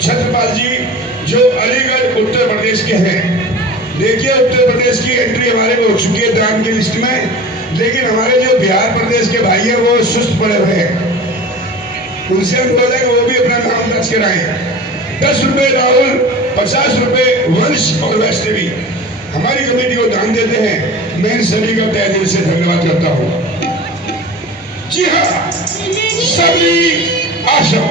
छत्रपाल जी जो अलीगढ़ उत्तर प्रदेश के हैं। देखिए उत्तर प्रदेश की एंट्री हमारे को हो चुकी है दान की लिस्ट में, लेकिन हमारे जो बिहार प्रदेश के भाई हैं वो सुस्त पड़े हुए हैं। उनसे हम बोलेंगे वो भी अपना नाम दर्ज कराएं। 10 रुपए राहुल, 50 रुपए वंश और वैष्णवी हमारी कमेटी को दान देते हैं। मैं इन सभी का तहे दिल से धन्यवाद करता हूँ। जी हाँ, सभी आशा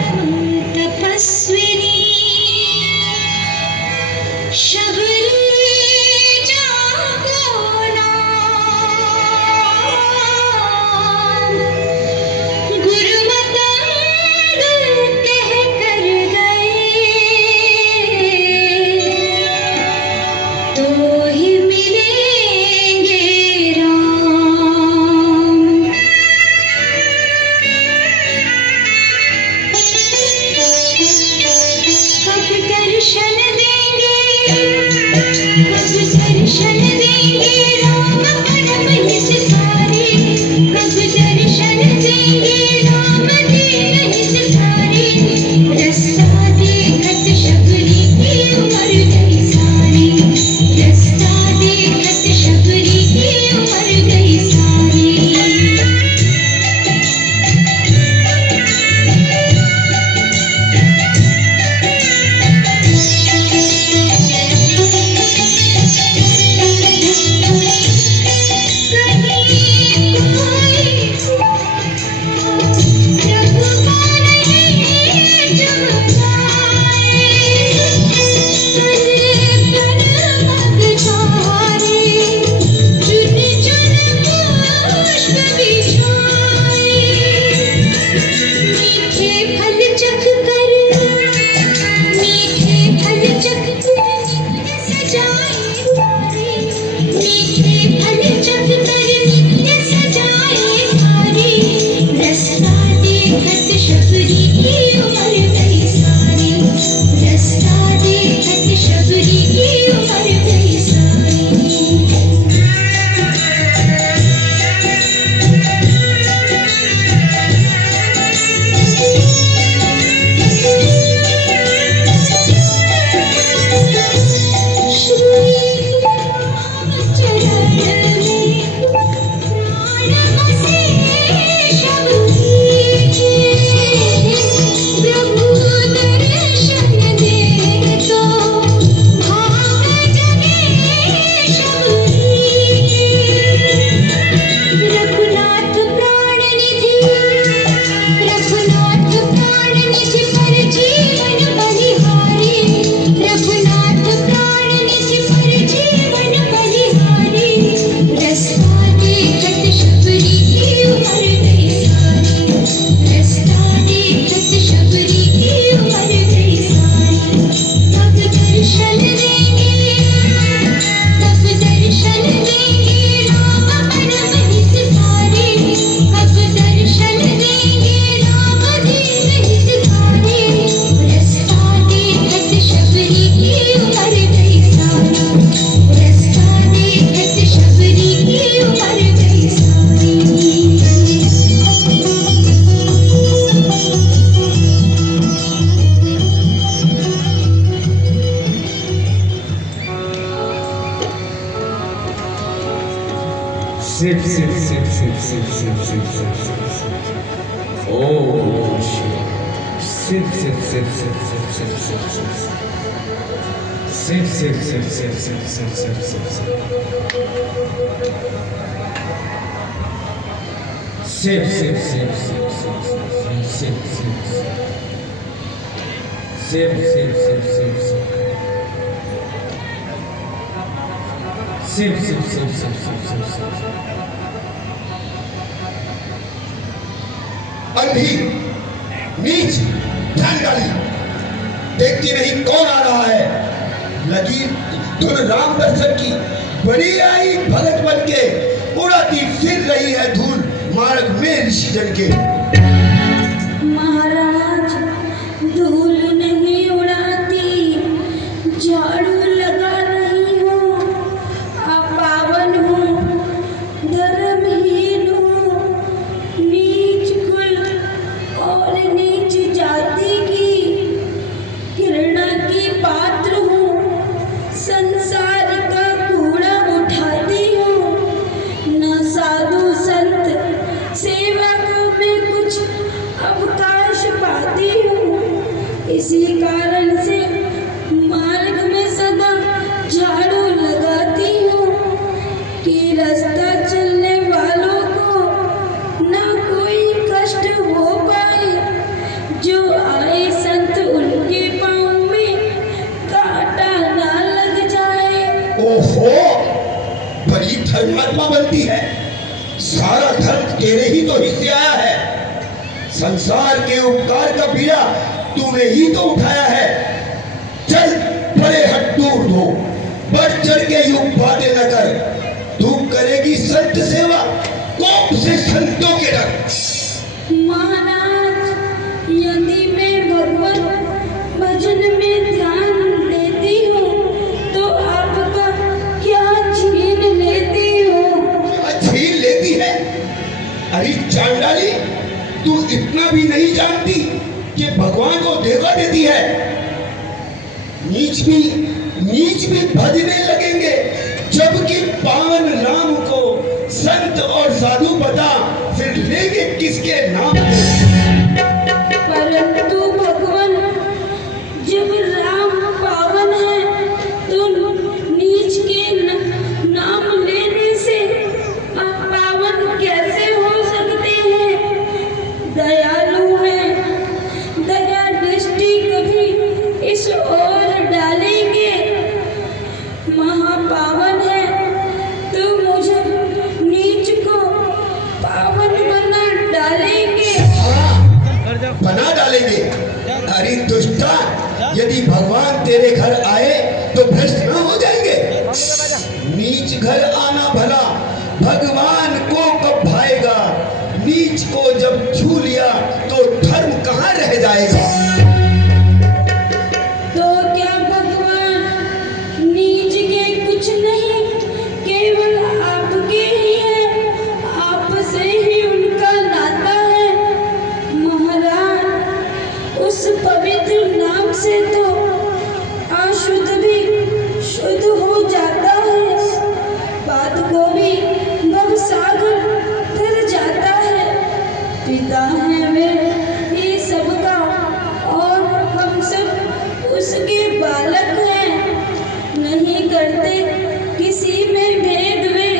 अंधी नीच ढंगाली देखती नहीं कौन आ रहा है। लगी धुन राम दर्शन की बड़ी आई भगत बन के उड़ाती फिर रही है धूल मार्ग में ऋषिजन के। महाराज धूल नहीं उड़ाती, झाड़ू लगा रही हूँ, अपावन हूँ, धर्महीन हूँ, नीच कुल और नीच जाति की घृणा की पात्र हूँ, संसार का कूड़ा उठाती हूँ, न साधु संत सेवा में कुछ अवकाश पाती हूँ। इसी कारण से मार्ग में सदा झाड़ू लगाती हूँ कि रास्ता चलने वालों को ना कोई कष्ट हो पाए, जो आए संत उनके पाँव में कांटा ना लग जाए। ओहो, बड़ी धर्मात्मा बनती है। सारा धर्म तेरे ही तो हिस्से आया है। संसार के उपकार का बीड़ा तूने ही तो उठाया है। चल बड़े हट दूर हो, बढ़ चढ़ के युग बातें न कर। तू करेगी संत सेवा, कोप से संतों के डर। महाराज यदि मैं भगवान भजन में ध्यान देती हूँ तो आपका क्या छीन लेती हूँ? क्या छीन लेती है? अरे चांडाली, तू इतना भी नहीं जानती कि भगवान को धोखा देती है। नीच भी भजने लगेंगे, जबकि पावन राम को संत और साधु बता, फिर लेंगे किसके नाम को? परंतु भगवान जब राम पावन है तो नीच के नाम लेने से पावन कैसे हो सकते हैं? दयालु है, दया दृष्टि कभी इस ओर डालेंगे। महापावन है तो मुझे नीच को पावन बना डालेंगे। बना डालेंगे। अरे दुष्टा, यदि भगवान तेरे घर आए तो भ्रष्ट न हो जाएंगे। नीच घर आना भला भगवान को कब भाएगा? नीच को जब छू लिया तो धर्म कहाँ रह जाएगा? तो क्या भगवान नीच के कुछ नहीं, केवल आपके ही है, आपसे ही उनका नाता है। महाराज उस पवित्र नाम से तो अशुद्ध भी शुद्ध हो जाता है, बात को भी भवसागर तर जाता है। पिता है वे ये सबका और हम सब उसके बालक हैं, नहीं करते किसी में भेद, वे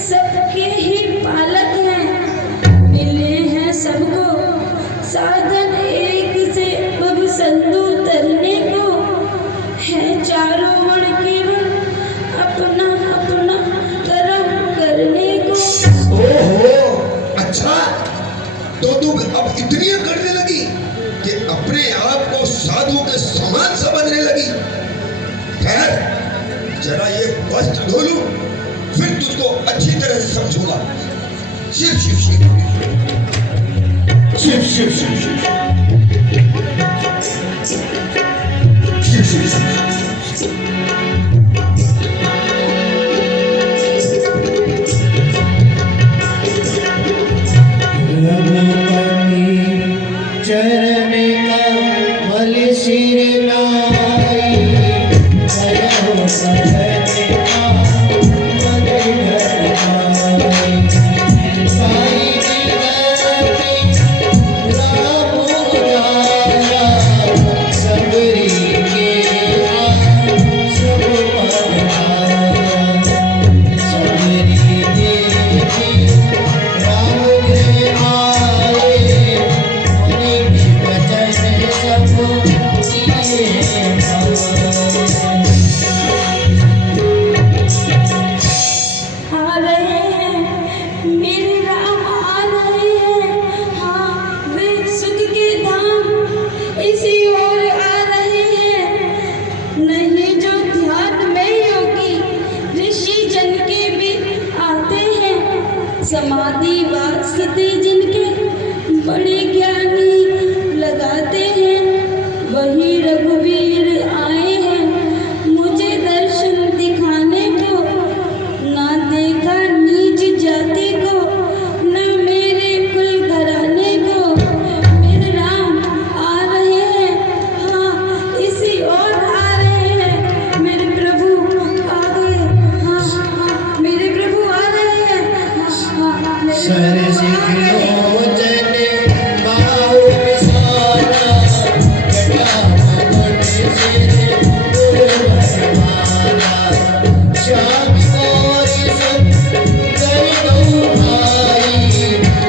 सबके ही पालक हैं। मिले हैं सबको साधन एक से बब संधु तरने को, है चारों वर्ण केवल अपना अपना कर्म करने को। ओहो, अच्छा, तो तू अब इतनी करने लगी कि अपने आप को साधु के समान समझने लगी। खैर, जरा ये वस्त्र धो लूं, फिर तुझको अच्छी तरह से समझूंगा। शिव शिव शिव शिव शिव शिव शिव शिव शिव शिव। चरण कमल सिर नाई, भयो सहज आमद घर आई। साई निगति राम उजाला, सबरी के समाधि वास्ते जिनके बड़े ज्ञानी लगाते हैं, वही रघुवीर आए हैं मुझे दर्शन दिखाने को। ना देखा नीच जाति को, न मेरे कुल घराने को। मेरे राम आ रहे हैं, हाँ इसी ओर आ रहे हैं। मेरे प्रभु आ गए, हाँ हाँ मेरे प्रभु आ रहे हैं, हाँ हाँ मेरे सरस प्रभु आ रहे हैं। लोचन बाहु विशाला, जटामकुट सिर दुर्वरमाला। श्याम गौरी सुंदर दो भाई,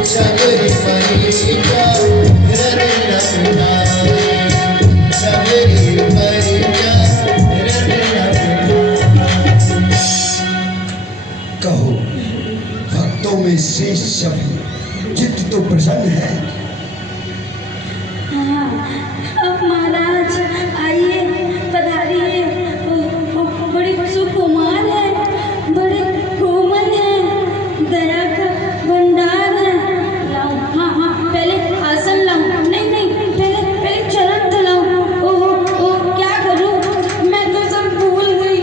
सबरी परिचा रन रघुनाई। सबरी परिचा रन रघुनाई। कहो भक्तों में श्रेष्ठ शब्द चित्त तो प्रसन्न है। हाँ, अब महाराज आइए, पधारिए। बड़े सुकुमार है, बड़े कोमल है, दया का भंडार है। लाओ, हाँ हाँ पहले आसन लाओ, नहीं नहीं पहले चरण धुलाओ। ओह क्या करूँ, मैं तो सब भूल गई।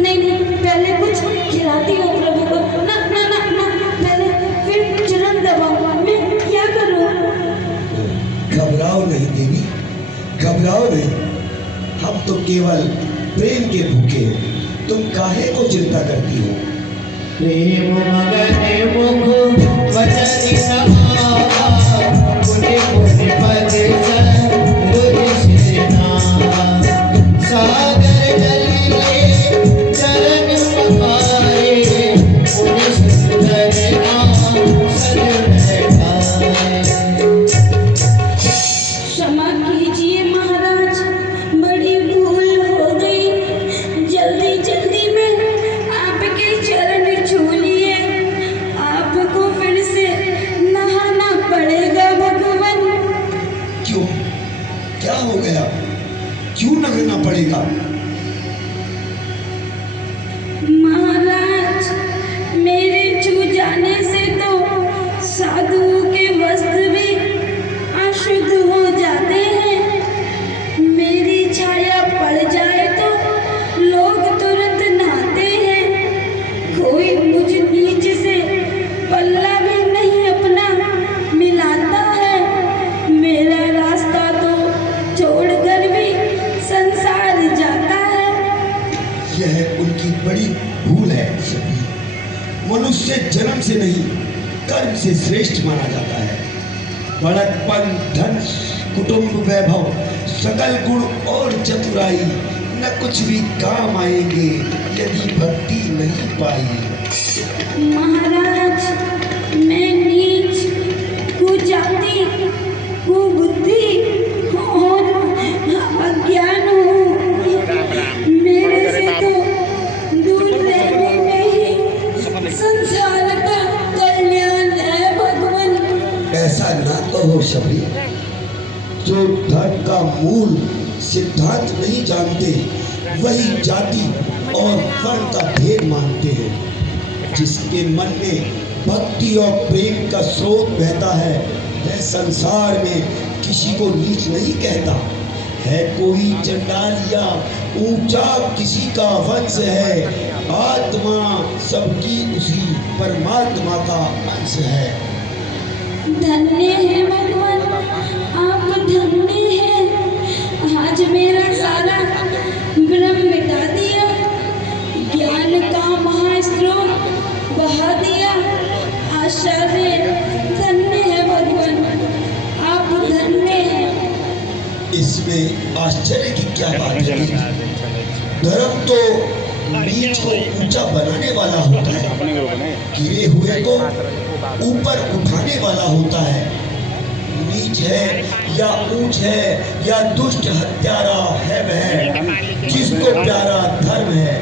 नहीं पहले कुछ खिलाती हूँ प्रभु को। ना ना ना ना पहले फिर चरण दबाओ, मैं क्या करूँ। घबराओ नहीं देवी, घबराओ नहीं। हम तो केवल प्रेम के भूखे हैं। तुम काहे को चिंता करती हो? प्रेम मगन मुख वचन नहावा, पुनि पुनि पद सरुज सिरनावा। सागर गलिए चरण पखारे, पुनि सुंदर आसन बैठाए। क्षमा कीजिए महाराज, बड़ी भूल हो गई। जल्दी जल्दी में आपके चरण छू लिए। आपको फिर से नहाना पड़ेगा भगवान। क्यों, क्या हो गया? क्यों नहाना पड़ेगा? महाराज, मेरे छू जाने से तो साधुओं के वस्त्र भी अशुद्ध हो जाते हैं। मेरी छाया पड़ जाए तो लोग तुरंत नहाते हैं। कोई मुझ नीच से पल्ला भी नहीं अपना मिलाता है। मेरा रास्ता तो छोड़कर भी संसार जाता है। यह उनकी बड़ी भूल है सभी। मनुष्य जन्म से नहीं, कर्म से श्रेष्ठ माना जाता है। बड़कपन, धन, कुटुंब वैभव, सकल गुण और चतुराई न कुछ भी काम आएंगे यदि भक्ति नहीं पाई। महाराज, मैं नीच, कुजाति, कुबुद्धि और अज्ञान हूँ। मेरे से तो दूर रहने में ही संसार का कल्याण है भगवान। ऐसा ना कहो शबरी। जो धर्म का मूल सिद्धांत नहीं जानते, वही जाति और वर्ण का भेद मानते हैं। जिसके मन में भक्ति और प्रेम का स्रोत बहता है, वह संसार में किसी को नीच नहीं कहता है। कोई चंडाल या ऊंचा किसी का वंश है, आत्मा सबकी उसी परमात्मा का अंश है। धन्य है भगवान, आप धन्य हैं। आज मेरा सारा भ्रम मिटा दिया, ज्ञान का महास्रोत बहा दिया। आचार्य धन्य है भगवान, आप धन्य हैं। इसमें आश्चर्य की क्या बात है? धर्म तो नीच को ऊंचा बनाने वाला होता है, गिरे हुए को ऊपर उठाने वाला होता है। नीच है या ऊंच है या दुष्ट हत्यारा है वह, जिसको प्यारा धर्म है,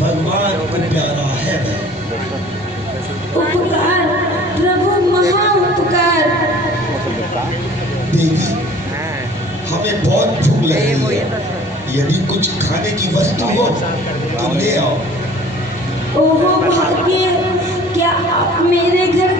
भगवान को प्यारा है वह। उपकार प्रभु, महा उपकार। देवी, हमें बहुत भूख लग रही है। यदि कुछ खाने की वस्तु हो तो ले आओ। ओहो भाग्य, क्या आप मेरे घर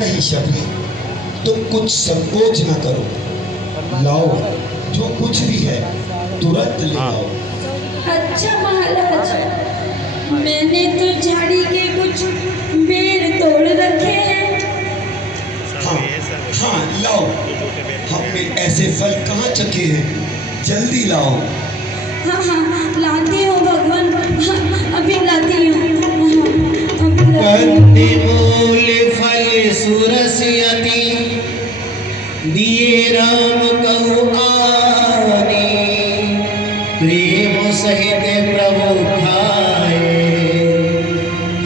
नहीं शबरी, तुम कुछ संकोच ना करो, लाओ जो कुछ भी है तुरंत ले आओ। अच्छा महाराज, मैंने तो झाड़ी के कुछ बेर तोड़ रखे हैं। हाँ हाँ लाओ, हमने ऐसे फल कहाँ चखे हैं, जल्दी लाओ। हाँ हाँ लाती हूँ भगवान, हाँ, अभी लाती हूँ। कंदे मूल फल सुरसियति दिए राम कहु आनी, प्रेम सहित प्रभु खाए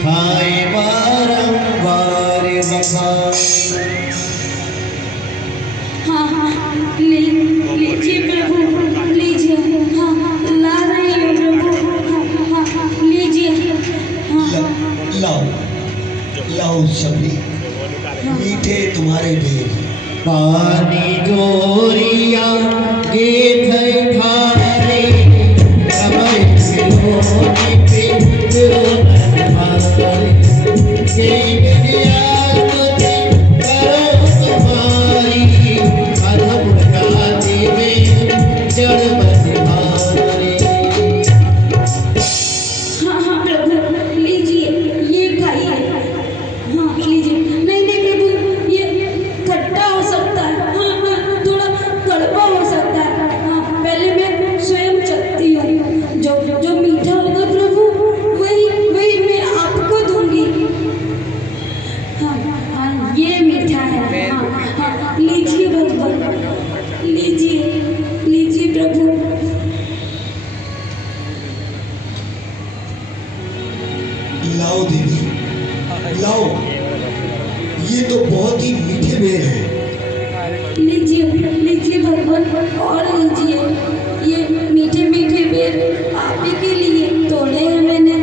खाए बारंबार बखाए। हाँ हाँ लीजिए प्रभु, लीजिए। हाँ ला रही हूँ प्रभु। हाँ हाँ लीजिए। हाँ लाओ लाओ शबरी, मीठे तुम्हारे बेर। पानी जोरिया गे थे थारे, कमर सिलोनी पे रोन मारे, जय विद्या तुझे करो तुम्हारी, अधम गाती में जड़ बंधारे। हाँ हाँ प्रभु लीजिए, ये खाइए। हाँ लीजिए। नहीं नहीं प्रभु, ये खट्टा हो सकता है। हाँ हाँ थोड़ा कड़वा हो सकता है। हाँ पहले मैं स्वयं चखती हूँ, जो जो मीठा होगा प्रभु वही वही मैं आपको दूंगी। हाँ हाँ ये मीठा है। हाँ हाँ लीजिए भगवान, लीजिए लीजिए प्रभु। लाओ देवी लाओ, ये तो बहुत ही मीठे बेर हैं। लीजिए लीजिए भगवान, और लीजिए। ये मीठे मीठे बेर आप ही के लिए तोड़े हैं मैंने।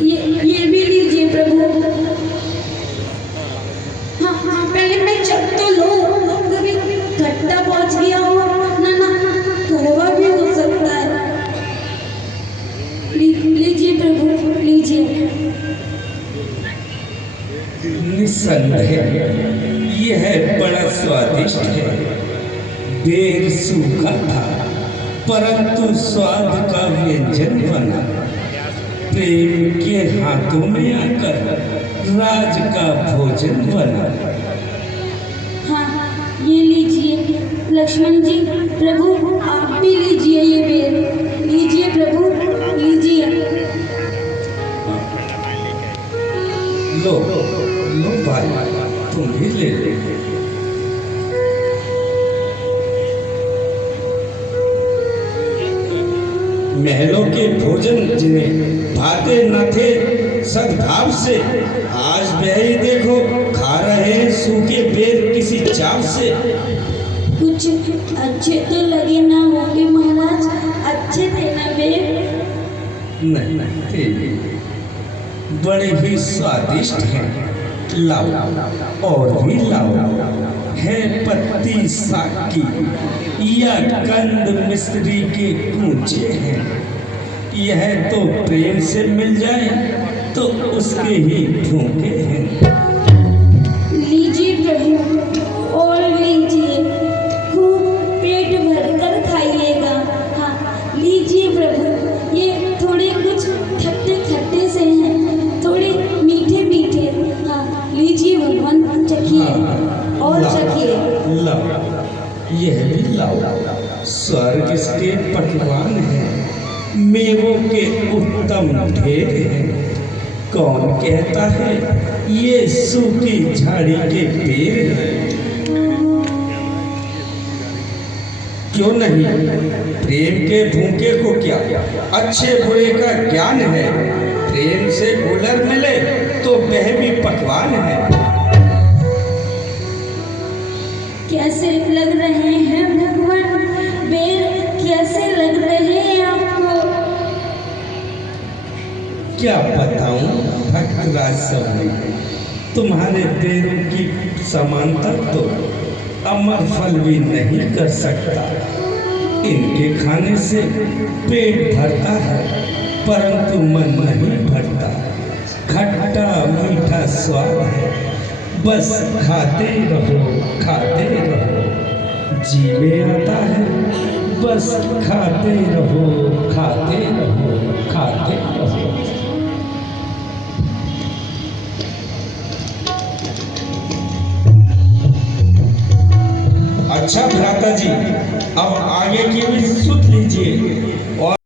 ये भी लीजिए प्रभु। हाँ हाँ पहले मैं चख तो लूं, कभी खट्टा पहुंच गया हो ना ना, कड़वा भी हो सकता है। लीजिए प्रभु लीजिए। निस्संदेह यह बड़ा स्वादिष्ट है। बेर सूखा था परंतु स्वाद का व्यंजन बना, प्रेम के हाथों में आकर राज का भोजन बना। हाँ ये लीजिए लक्ष्मण जी। प्रभु आप भी लीजिए ये बेर, लीजिए प्रभु लीजिए। लो लो भाई, तुम भी ले ले। महलों के भोजन जिन्हें भाते न थे सद्भाव से, आज वह ही देखो खा रहे हैं सूखे बेर किसी चाव से। कुछ अच्छे तो लगे ना होंगे महाराज, अच्छे थे ना बेर? नहीं थे, बड़े ही स्वादिष्ट हैं। लाओ और भी लाओ, है पत्ती साग की या कंद मिस्री के कूचे हैं। यह तो प्रेम से मिल जाए तो उसके ही भूखे हैं। लीजिए प्रभु और लीजिए, खूब पेट भरकर खाइएगा। हाँ लीजिए प्रभु, ये थोड़े कुछ खट्टे खट्टे से हैं, थोड़े मीठे मीठे। हाँ लीजिए भगवान, चखिए और चखिए। लाओ यह भी लाओ, स्वर्ग के पकवान हैं, मेवों के उत्तम ढेर हैं। कौन कहता है ये सूखी झाड़ी के पेड़ हैं? क्यों नहीं, प्रेम के भूखे को क्या अच्छे बुरे का ज्ञान है। प्रेम से गुलर मिले तो वह भी पकवान है। कैसे लग रहे हैं भगवान बेर, कैसे लग रहे हैं आपको? क्या बताऊं भक्तराज सभी, तुम्हारे पैरों की समानता तो अमर फल भी नहीं कर सकता। इनके खाने से पेट भरता है परंतु मन नहीं भरता। खट्टा मीठा स्वाद है, बस खाते रहो, जी में आता है, बस खाते रहो। अच्छा भ्राता जी, अब आगे की भी सुन लीजिए। और